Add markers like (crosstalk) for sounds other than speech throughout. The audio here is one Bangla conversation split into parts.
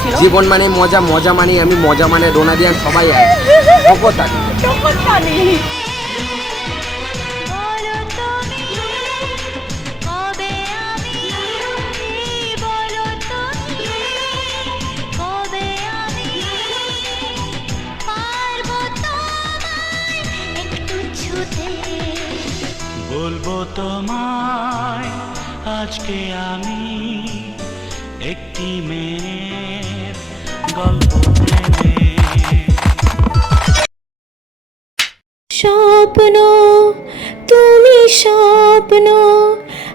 ছিল। জীবন মানে মজা মজা মানে আমি মজা মানে সবাই এক। বলো তুমি কবে তোমায় বলব তোমায় আজকে আমি একটি প্রেমের স্বপ্ন, তুমি স্বপ্ন,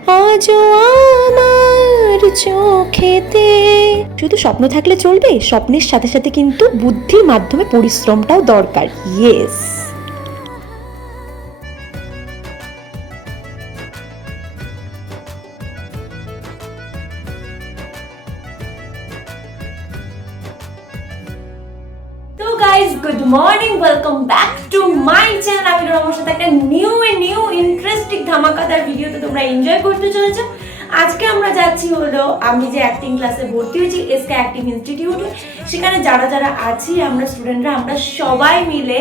আজও আমার চোখেতে। শুধু স্বপ্ন থাকলে চলবে, স্বপ্নের সাথে সাথে কিন্তু বুদ্ধির মাধ্যমে পরিশ্রমটাও দরকার। Yes morning welcome back to my channel আমি রোমার সাথে একটা নিউ এ নিউ ইন্টারেস্টিং ধামাকাদার ভিডিওতে তোমরা এনজয় করতে চলেছো। আজকে আমরা যাচ্ছি হলো, আমি যে অ্যাক্টিং ক্লাসে ভর্তি হয়েছি এসকে অ্যাক্টিং ইনস্টিটিউটে সেখানে যারা যারা আছি, আমরা স্টুডেন্টরা আমরা সবাই মিলে,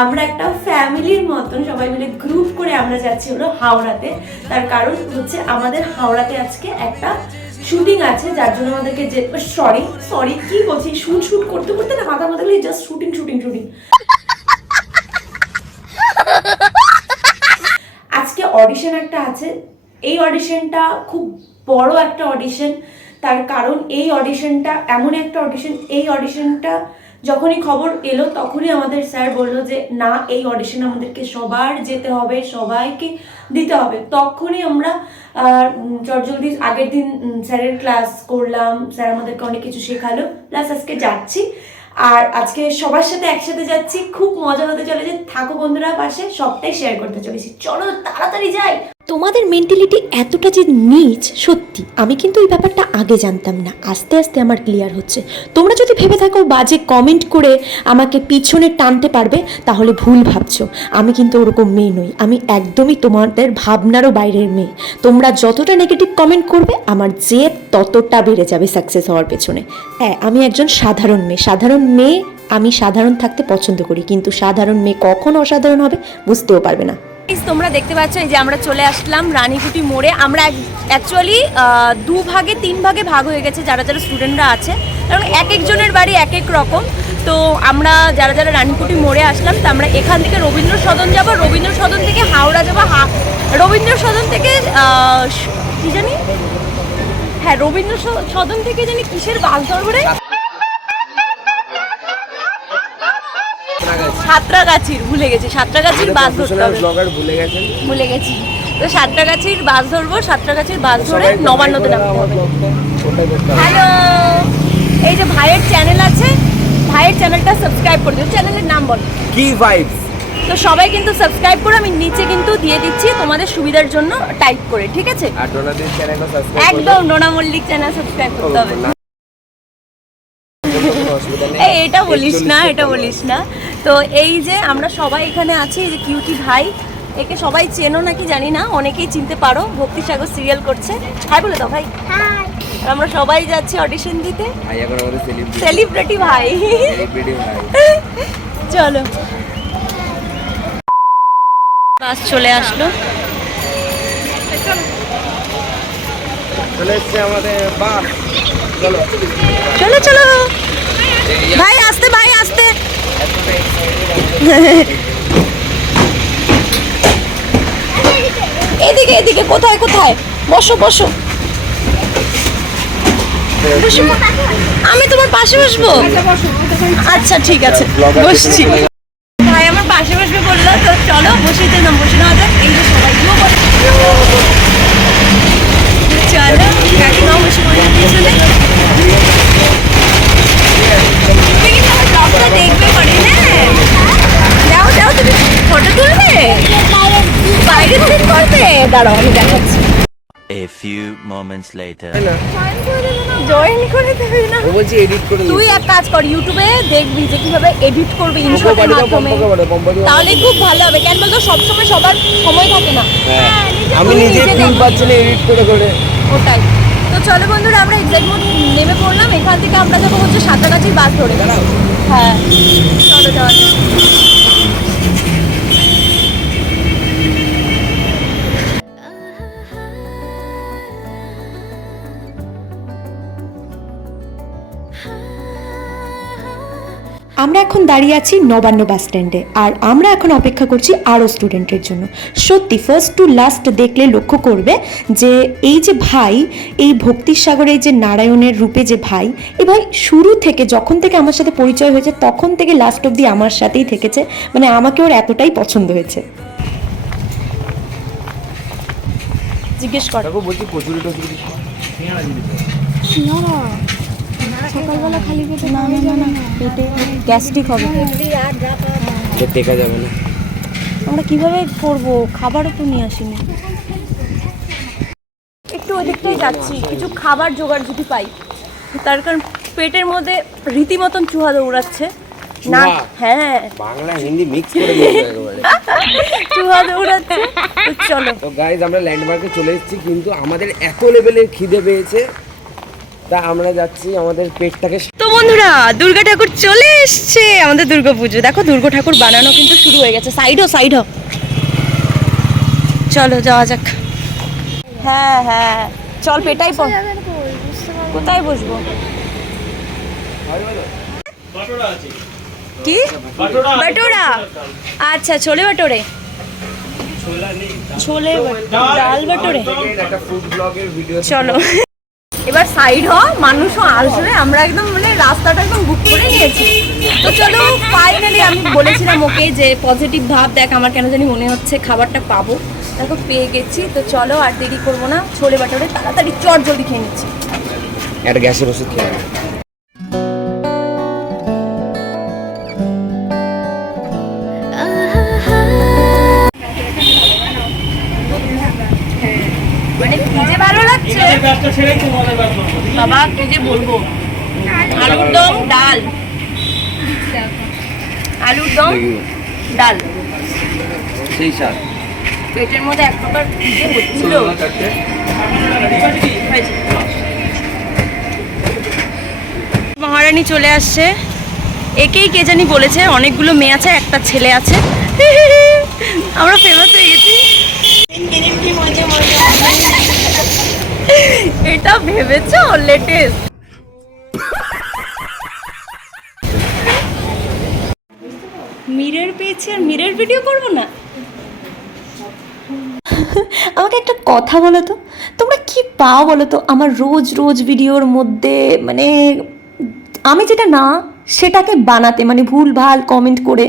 আমরা একটা ফ্যামিলির মতন সবাই মিলে গ্রুপ করে আমরা যাচ্ছি হলো হাওড়াতে। তার কারণ হচ্ছে আমাদের হাওড়াতে আজকে একটা শুটিং আছে, যার জন্য আমাদেরকে যে সরি সরি কি বলছি? শুট শুট করতে করতে না মাথা মাথা গেলে জাস্ট শুটিং শুটিং শুটিং আজকে অডিশন একটা আছে। এই অডিশনটা খুব বড় একটা অডিশন তার কারণ এই অডিশনটা এমন একটা অডিশন এই অডিশনটা যখনই খবর এলো, তখনই আমাদের স্যার বলল যে, না, এই অডিশন আমাদেরকে সবার যেতে হবে, সবাইকে দিতে হবে। তখনই আমরা চটজলদি আগের দিন স্যারের ক্লাস করলাম, স্যার আমাদেরকে অনেক কিছু শেখালো প্লাস আজকে যাচ্ছি। আর আজকে সবার সাথে একসাথে যাচ্ছি, খুব মজা হতে চলেছে। থাকো বন্ধুরা পাশে, সবটাই শেয়ার করতে চলেছি। চলো, তাড়াতাড়ি যাই! তোমাদের মেন্টালিটি এতটা যে নিচ, সত্যি, আমি কিন্তু এই ব্যাপারটা আগে জানতাম না। আস্তে আস্তে আমার ক্লিয়ার হচ্ছে। তোমরা যদি ভেবে থাকো বাজে কমেন্ট করে আমাকে পিছনে টানতে পারবে, তাহলে ভুল ভাবছ। আমি কিন্তু ওরকম মেয়ে নই। আমি একদমই তোমাদের ভাবনারও বাইরের মেয়ে। তোমরা যতটা নেগেটিভ কমেন্ট করবে, আমার জেদ ততটা বেড়ে যাবে সাকসেস হওয়ার পেছনে। হ্যাঁ আমি একজন সাধারণ মেয়ে। সাধারণ মেয়ে আমি সাধারণ থাকতে পছন্দ করি। কিন্তু সাধারণ মেয়ে কখন অসাধারণ হবে, বুঝতেও পারবে না। তোমরা দেখতে পাচ্ছ এই যে আমরা চলে আসলাম রানীকুটি মোড়ে। আমরা অ্যাকচুয়ালি দু ভাগে, তিন ভাগে ভাগ হয়ে গেছে যারা যারা স্টুডেন্টরা আছে। কারণ এক একজনের বাড়ি এক এক রকম। তো আমরা যারা যারা রানীকুটি মোড়ে আসলাম, তো আমরা এখান থেকে রবীন্দ্র সদন যাব। রবীন্দ্র সদন থেকে হাওড়া যাব। রবীন্দ্র সদন থেকে কি জানি? হ্যাঁ রবীন্দ্র সদন থেকে জানি কিসের বাস ধরবো সাঁতরাগাছির ভুলে গেছি সাঁতরাগাছির বাস ধরতে হবে। ব্লগার ভুলে গেছেন? ভুলে গেছি। তো সাতটাগাছির বাস ধরবো সাতটাগাছির বাস ধরে নবান্নতে নামতে হবে। হ্যালো! এই যে ভাইয়ের চ্যানেল আছে ভাইয়ের চ্যানেলটা সাবস্ক্রাইব করে দিও। চ্যানেলের নাম বলো। কি ভাইবস তো সবাই কিন্তু সাবস্ক্রাইব করে আমি নিচে কিন্তু দিয়ে দিচ্ছি তোমাদের সুবিধার জন্য টাইপ করে ঠিক আছে? আর ডোনাদের চ্যানেলটা সাবস্ক্রাইব একদম নোনা মল্লিক চ্যানেল সাবস্ক্রাইব করতে হবে। এই এটা বলিস না এটা বলিস না। তো এই যে আমরা সবাই এখানে আছি এই যে কিউটি ভাই একে সবাই চেনো নাকি জানি না অনেকেই চিনতে পারো ভক্তি সাগর সিরিয়াল করছে। হাই বলে দাও ভাই আমরা সবাই যাচ্ছি অডিশন দিতে। সেলিব্রিটি সেলিব্রিটি ভাই। সেলিব্রিটি ভাই। চলো। বাস চলে আসলো। চলে এসছে আমাদের বাপ চলো। চলো চলো। ভাই আসতে ভাই আসতে (laughs) এদিকে এদিকে কোথায় কোথায়? বসো বসো। আমি তোমার পাশে বসবো? আচ্ছা ঠিক আছে। বসছি ভাই আমার পাশে বসবে বলল তো চলো বসে যেতাম বসে নেওয়া যাক এই যে সবাইকেও বসে চলো কাকিমাও বসে পড়ল পিছনে তুমি কিন্তু আমার ব্লগটা দেখবে পরে হ্যাঁ যাও যাও তুমি ফটো তুলবে বাইরের দিন করবে দাঁড়াও আমি দেখাচ্ছি A few moments later. Join করে দেবে না? ও বলছি এডিট করে তুই এক কাজ কর ইউটিউবে দেখবি যে কীভাবে এডিট করবে দাও মাধ্যমে। তাহলে খুব ভালো হবে। কেন বলতো সবসময় সবার সময় থাকে না। আমি তুই নিজে নিজে ফিল। পাচ্ছি না এডিট করে করে। ওটাই। তো চলো বন্ধুরা আমরা এক্সাক্ট মোড নেমে পড়লাম। এখান থেকে আমরা যাব হচ্ছে সাঁতরাগাছি বাস ধরে। হ্যাঁ। চলো যাওয়া আমরা এখন দাঁড়িয়ে আছি নবান্ন বাস স্ট্যান্ডে আর আমরা এখন অপেক্ষা করছি আরও স্টুডেন্টের জন্য। সত্যি ফার্স্ট টু লাস্ট দেখলে লক্ষ্য করবে যে এই যে ভাই এই ভক্তির সাগরে এই যে নারায়ণের রূপে যে ভাই এ ভাই শুরু থেকে যখন থেকে আমার সাথে পরিচয় হয়েছে তখন থেকে লাস্ট অবধি আমার সাথেই থেকেছে মানে আমাকে ওর এতটাই পছন্দ হয়েছে। জিজ্ঞেস কর। বলছি কচুরি টচুরি গ্যাস্ট্রিক হবে। টেকা যাবে না। আমরা কীভাবে করব? খাবারও তো নিয়ে আসিনি। একটু ওদিকটাই যাচ্ছি কিছু খাবার জোগাড় যদি পাই। তার কারণ পেটের মধ্যে রীতিমতন চুহা দৌড়াচ্ছে। না? হ্যাঁ। বাংলা হিন্দি মিক্স করে (laughs) চুহা দৌড়াচ্ছে। চলো। তো গাইজ আমরা ল্যান্ডমার্কে চলে এসেছি কিন্তু আমাদের এত লেভেলের খিদে পেয়েছে। তা আমরা যাচ্ছি আমাদের পেটটাকে তো বন্ধুরা দুর্গা ঠাকুর চলে এসছে আমাদের দুর্গা পুজো। দেখো দুর্গা ঠাকুর বানানো কিন্তু শুরু হয়ে গেছে। সাইড হো সাইড হো চলো যাওয়া যাক। হ্যাঁ হ্যাঁ। চল পেটাই পর। কোথায় বসবো? কি? বাটোরা আচ্ছা ছোলে বাটোরে। ছোলে ডাল বাটোরে। একটা ফুড ব্লগের ভিডিও চলো। সাইড হ, মানুষও আসবে। আমরা একদম মানে রাস্তাটা একদম বুক করে নিয়েছি। তো চলো ফাইনালি আমি বলেছিলাম ওকে যে পজিটিভ ভাব, দেখ আমার কেন জানি মনে হচ্ছে খাবারটা পাবো। দেখো, পেয়ে গেছি। তো চলো, আর দেরি করব না। ছোলে বাটোরে তাড়াতাড়ি চট জলদি খেয়ে নিচ্ছি। একটা গ্যাসের ওষুধ খেয়ে মানে কি যে ভালো লাগছে। বাবা কি যে বলব? আলুর দম ডাল। আলুর দম ডাল। সেই স্বাদ পেটের মধ্যে এক প্রকার হচ্ছিল। মহারানী চলে আসছে। একেই কে জানি বলেছে অনেকগুলো মেয়ে আছে একটা ছেলে আছে। (laughs) আমরা ফেমাস হয়ে গেছি। (laughs) এটা ভেবেছো লেটেস্ট মিরর পেয়েছি আর মিরর ভিডিও করব না? আমাকে একটা কথা বলো তো। তোমরা কি পাও বলো তো আমার রোজ রোজ ভিডিওর মধ্যে? মানে আমি যেটা না সেটাকে বানাতে মানে ভুল ভালো কমেন্ট করে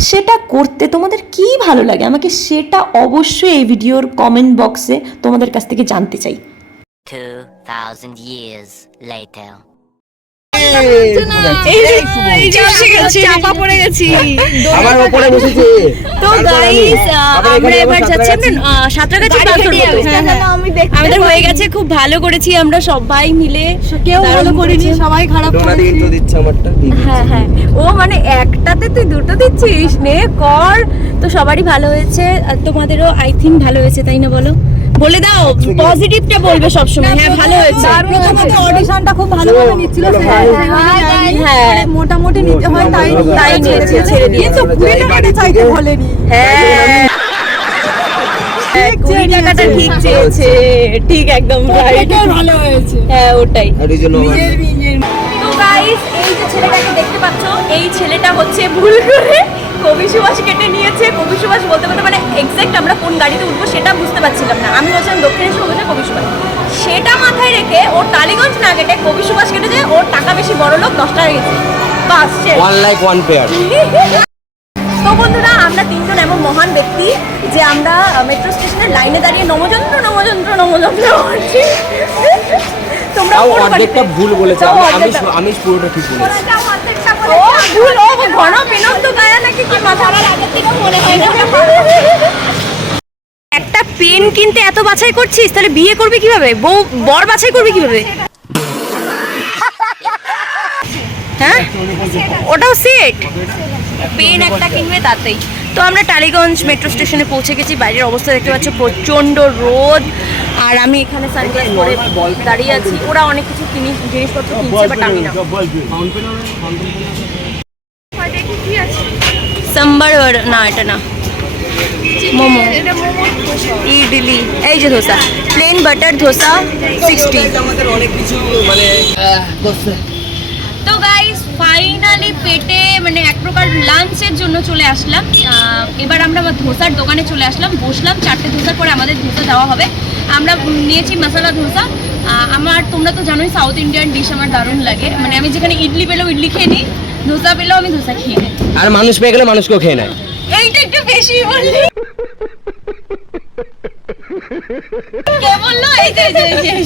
সেটা করতে তোমাদের কি ভালো লাগে আমাকে সেটা অবশ্যই এই ভিডিওর কমেন্ট বক্সে তোমাদের কাছ থেকে জানতে চাই 2,000 years later. চাপা পড়ে গেছি। আমার উপরে বসেছে। তো গাইস আমরা এবার যাচ্ছি আমরা আহ, সাঁতরাগাছি বাস ধরবো। আমাদের হয়ে গেছে খুব ভালো করেছি আমরা সবাই মিলে। কেউ ভালো করিনি সবাই খারাপ হ্যাঁ হ্যাঁ। ও মানে একটাতে তুই দুটো দিচ্ছিস? নে কর। তো সবারই ভালো হয়েছে। আর তোমাদেরও আই থিঙ্ক ভালো হয়েছে তাই না বলো? বলে দাও পজিটিভটা বলবে সবসময়। হ্যাঁ ভালো হয়েছে। প্রথমত অডিশনটা খুব ভালোভাবে নিচ্ছিল হ্যাঁ মোটামুটি নিতে হয় তাই তাই নিয়েছে ছেড়ে দিয়ে কিন্তু কুড়ি টাকাটা চাইতে বলেনি। হ্যাঁ হ্যাঁ, কুড়ি টাকাটা ঠিক চেয়েছে। ঠিক একদম রাইট ভালো হয়েছে। হ্যাঁ ওটাই। আর এই তো যে ছেলেটাকে দেখতে পাচ্ছ এই ছেলেটা হচ্ছে ভুল করে কবি সুভাষ কেটে নিয়েছে কবি সুভাষ বলতে বলতে মানে এক্সাক্ট আমরা কোন গাড়িতে উঠবো সেটা বুঝতে পারছিলাম না। আমি বলছিলাম দক্ষিণেশ্বর বলছে কবি সুভাষ। সেটা মাথায় রেখে ওর টালিগঞ্জ না কেটে কবি সুভাষ কেটেছে ওর টাকা বেশি বড় লোক দশ টাকা গেছে। বাস। ওয়ান লাইক ওয়ান পেয়ার তো বন্ধুরা আমরা তিনজন এমন মহান ব্যক্তি যে আমরা মেট্রো স্টেশনের লাইনে দাঁড়িয়ে নমযন্ত্র নমযন্ত্র নমযন্ত্র করছি তোমরা অর্ধেকটা ভুল বলেছে। আমি আমি পুরোটা ঠিক বলেছি। একটা পেন কিনতে এত বাছাই করছিস, তাহলে বিয়ে করবি কীভাবে? বউ, বর বাছাই করবি কীভাবে? হ্যাঁ? ওটাও সেট পেন একটা কিনবে তাতেই। তো আমরা টালিগঞ্জ মেট্রো স্টেশনে পৌঁছে গেছি। বাইরের অবস্থা দেখতে পাচ্ছ প্রচণ্ড রোদ। আর আমি এখানে সানগ্লাস পরে দাঁড়িয়ে আছি। ওরা অনেক কিছু জিনিস জিনিসপত্র কিনছে বাট আমি না। সাম্বার না এটা না। মোমো। ইডলি। এই যে dosa. Plain butter dosa sixty আমাদের অনেক কিছু মানে তো গাইস ফাইনালি পেটে মানে এক প্রকার লাঞ্চের জন্য চলে আসলাম। এবার আমরা ধোসার দোকানে চলে আসলাম। বসলাম চারটে ধোসার পরে আমাদের ধোসা দেওয়া হবে। আমরা নিয়েছি মশলা ধোসা। আমার তোমরা তো জানোই সাউথ ইন্ডিয়ান ডিশ আমার দারুণ লাগে। মানে আমি যেখানে ইডলি পেলেও ইডলি খেয়ে নিই ধোসা পেলেও আমি ধোসা খেয়ে নিই। আর মানুষ পেয়ে গেলে মানুষকেও খেয়ে নেয়। এইটা একটু বেশি বললি। কে বলল? এই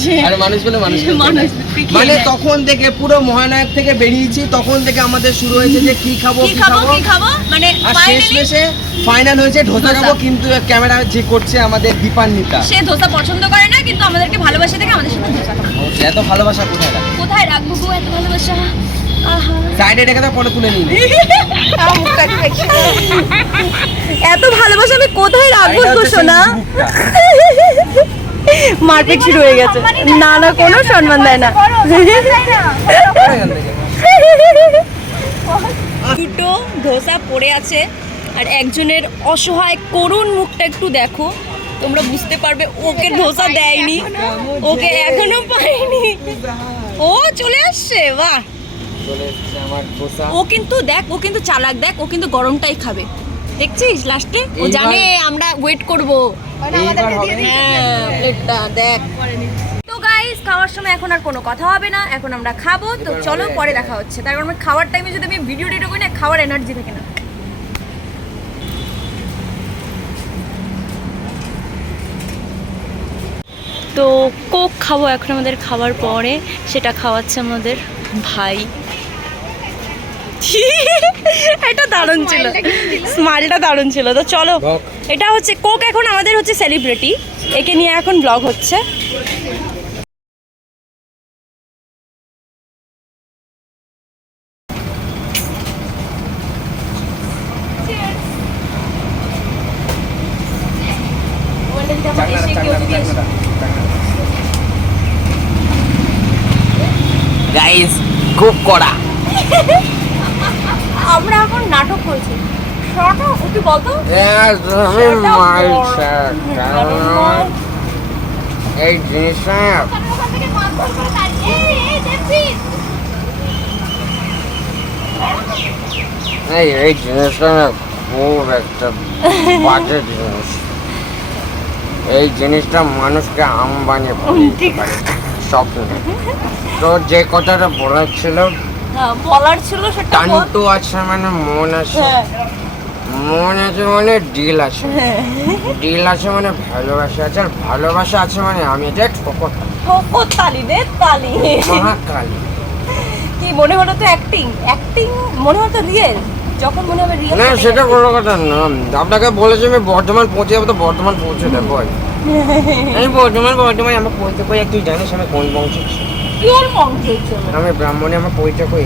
যে। আর মানুষ পেলে মানুষ মানুষ মানে তখন থেকে পুরো মহানায়ক থেকে বেরিয়েছি তখন থেকে আমাদের শুরু হয়েছে যে কি খাব কি খাব কি খাব? মানে আর ফাইনাল হয়েছে ঢোসা খাব কিন্তু ক্যামেরা যে করছে আমাদের দীপান্বিতা। সে ধোসা পছন্দ করে না কিন্তু আমাদেরকে ভালোবাসে থেকে আমাদের সাথে ধোসা খাবে। এত ভালোবাসা কোথায় রাখে? কোথায় রাখব গো এত ভালোবাসা? আহা। সাইডে রেখে তো পরে তুলে নিই এত ভালোবাসা আমি কোথায় রাখব সোনা মারপিট শুরু হয়ে গেছে। না না কোনো সম্মান দেয় না। দুটো ধোসা পড়ে আছে আর একজনের অসহায় করুণ মুখটা একটু দেখো। তোমরা বুঝতে পারবে ওকে ধোসা দেয়নি ওকে এখনও পায়নি। ও চলে আসছে বাহ। ও কিন্তু দেখ ও কিন্তু চালাক দেখ ও কিন্তু গরমটাই খাবে। দেখছিস লাস্টে? ও জানে আমরা ওয়েট করব। হ্যাঁ প্লেটটা দেখ। তো গাইস খাওয়ার সময় এখন আর কোনো কথা হবে না এখন আমরা খাব। তো চলো পরে দেখা হচ্ছে। তার কারণ খাওয়ার টাইমে যদি আমি ভিডিও টিডিও করি না খাওয়ার এনার্জি থাকে না। তো কোক খাব এখন আমাদের খাওয়ার পরে সেটা খাওয়াচ্ছে আমাদের ভাই। এটা দারুণ ছিল। স্মাইলটা দারুণ ছিল। তো চলো এটা হচ্ছে কোক এখন আমাদের হচ্ছে সেলিব্রিটি একে নিয়ে এখন ব্লগ হচ্ছে। গাইস খুব কড়া। (laughs) আমরা এখন নাটক করছি। বলতো? এই জিনিসটা এই এই জিনিসটা খুব একটা বাজে জিনিস। এই জিনিসটা মানুষকে আম বানিয়ে স্বপ্নে তো যে কথাটা বলার ছিল বলার ছিল সেটা। টান্টু আছে মানে মন আছে। হ্যাঁ। মন আছে মানে ডিল আছে। ডিল আছে মানে ভালোবাসা আছে আর ভালোবাসা আছে মানে আমি এটা ঠোকর ও তালি রে তালি। মহাকালী। কি মনে হলো তো অ্যাক্টিং অ্যাক্টিং মনে হতো রিয়েল যখন মনে হবে রিয়েল না সেটা কোনো কথা না। আপনাকে বলেছি আমি বর্ধমান পৌঁছে যাব তো বর্ধমান পৌঁছে দেবো। (laughs) আমি বর্ধমান বর্ধমান আমার পৌঁছে কই তুই জানিস আমি কোন বংশ পিওর মঙ্ক আমি ব্রাহ্মণে আমার পরিচয় কই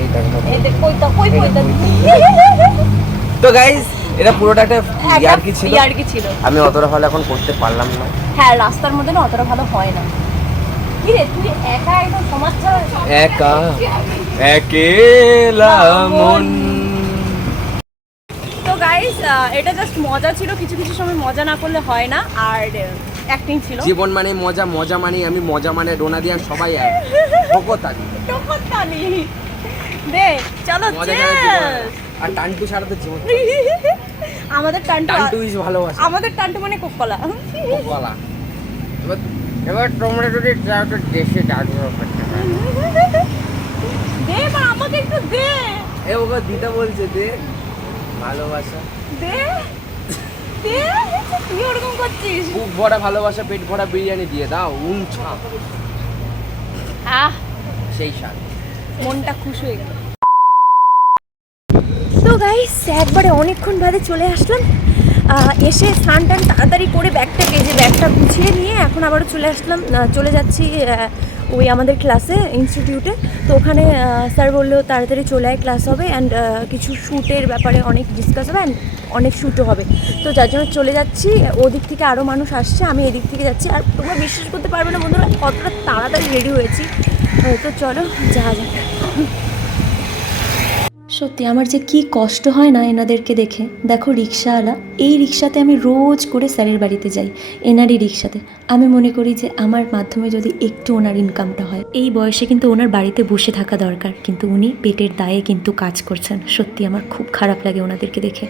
কই কইতা (laughs) তো গাইস এটা পুরোটা একটা ইয়ার কি ছিল। ইয়ার কি ছিল। আমি অতটা ভালো এখন করতে পারলাম না। হ্যাঁ রাস্তার মধ্যে না অতটা ভালো হয় না। তুই একা একদম সমাজ ছাড়া একা একেলা মন গাইস এটা জাস্ট মজা ছিল কিছু কিছু সময় মজা না করলে হয় না আর অ্যাক্টিং ছিল। জীবন মানে মজা মজা মানে আমি মজা মানে ডোনা দিয়া সবাই এক। ভোকতালি টোকন তালি দে চলো! আর টান্টু ছাড়া তো জীবন আমাদের টান্টু টান্টু ইজ ভালোবাসা। আমাদের টান্টু মানে কোকলা বলা এবার এবার তোমরা যদি তো দেশে করতে দে মা আমাকে একটু দে। এ ওকে দিদা বলছে দে। ভালোবাসা। দে দে তুই ওরকম করছিস? বুক ভরা ভালোবাসা পেট ভরা বিরিয়ানি দিয়ে দাও আহ সেই স্বাদ। মনটা খুশ হয়ে গেল। তো গাইস একবারে অনেকক্ষণ বাদে চলে আসলাম। এসে স্নান টান তাড়াতাড়ি করে ব্যাগটাকে যে ব্যাগটা গুছিয়ে নিয়ে এখন আবারও চলে আসলাম। চলে যাচ্ছি ওই আমাদের ক্লাসে ইনস্টিটিউটে তো ওখানে স্যার বলল, তাড়াতাড়ি চলে আয় ক্লাস হবে অ্যান্ড কিছু শ্যুটের ব্যাপারে অনেক ডিসকাস হবে অ্যান্ড অনেক শ্যুটও হবে। তো যার জন্য চলে যাচ্ছি। ওদিক থেকে আরও মানুষ আসছে, আমি এদিক থেকে যাচ্ছি। আর তোমরা বিশ্বাস করতে পারবে না বন্ধুরা, কতটা তাড়াতাড়ি রেডি হয়েছি। তো চলো যা যাক। সত্যি আমার যে কি কষ্ট হয় না এনাদেরকে দেখে। দেখো রিক্সাওয়ালা, এই রিক্সাতে আমি রোজ করে স্যারের বাড়িতে যাই, এনারই রিক্সাতে। আমি মনে করি যে আমার মাধ্যমে যদি একটু ওনার ইনকামটা হয়। এই বয়সে কিন্তু ওনার বাড়িতে বসে থাকা দরকার, কিন্তু উনি পেটের দায়ে কিন্তু কাজ করছেন। সত্যি আমার খুব খারাপ লাগে ওনাদেরকে দেখে।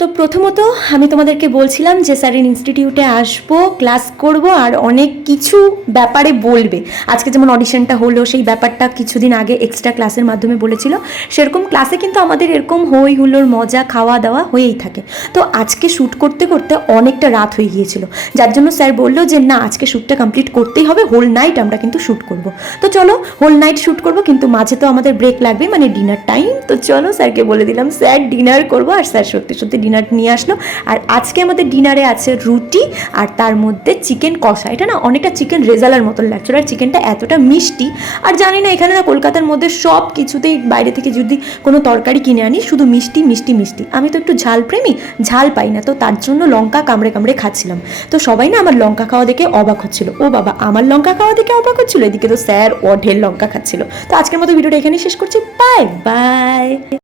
তো প্রথমত আমি তোমাদেরকে বলছিলাম যে স্যারের ইনস্টিটিউটে আসব, ক্লাস করব আর অনেক কিছু ব্যাপারে বলবে। আজকে যেমন অডিশনটা হলো, সেই ব্যাপারটা কিছুদিন আগে এক্সট্রা ক্লাসের মাধ্যমে বলেছিল। সেরকম ক্লাসে কিন্তু আমাদের এরকম হই হুল্লোর মজা খাওয়া দাওয়া হয়েই থাকে। তো আজকে শ্যুট করতে করতে অনেকটা রাত হয়ে গিয়েছিল। যার জন্য স্যার বলল যে, না, আজকে শ্যুটটা কমপ্লিট করতেই হবে হোল নাইট আমরা কিন্তু শ্যুট করব। তো চলো হোল নাইট শ্যুট করব, কিন্তু মাঝে তো আমাদের ব্রেক লাগবে মানে ডিনার টাইম তো চলো স্যারকে বলে দিলাম, স্যার ডিনার করব। আর স্যার সত্যি সত্যি ডিনার নিয়ে আসলো। আর আজকে আমাদের ডিনারে আছে রুটি আর তার মধ্যে চিকেন কষা। এটা না অনেকটা চিকেন রেজালার মতন লাগছিল আর চিকেনটা এতটা মিষ্টি। আর জানি না, এখানে না কলকাতার মধ্যে সব কিছুতেই বাইরে থেকে যদি কোনো তরকারি কিনে আনি, শুধু মিষ্টি মিষ্টি মিষ্টি। আমি তো একটু ঝাল প্রেমী ঝাল পাই না। তো তার জন্য লঙ্কা কামড়ে কামড়ে খাচ্ছিলাম। তো সবাই না আমার লঙ্কা খাওয়া দেখে অবাক হচ্ছিল। ও বাবা, আমার লঙ্কা খাওয়া দেখে অবাক হচ্ছিল? এদিকে তো স্যার অঢের লঙ্কা খাচ্ছিল। তো আজকের মতো ভিডিওটা এখানেই শেষ করছি। Bye bye.